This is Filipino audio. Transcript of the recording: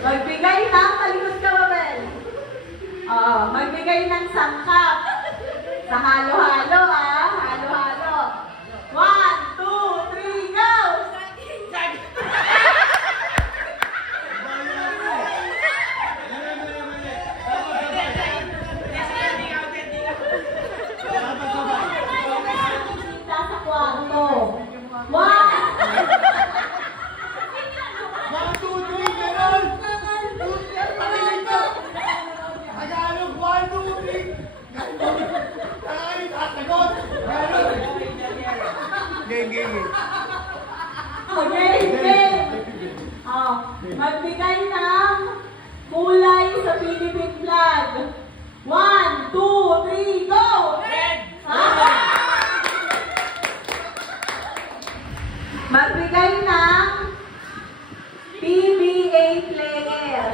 Magbigay ng, talikod ka, Mabel. Magbigay ng sangkap. Sa halo-halo, halo-halo. 1, 2, 3, go! Sa kwarto. 1, 2, 3, meron! Tagalog, 1, 2, 3! Sasagot! Game. Magbigay ng kulay sa Philippine flag. 1, 2, 3, go! Red! Magbigay ng PBA player.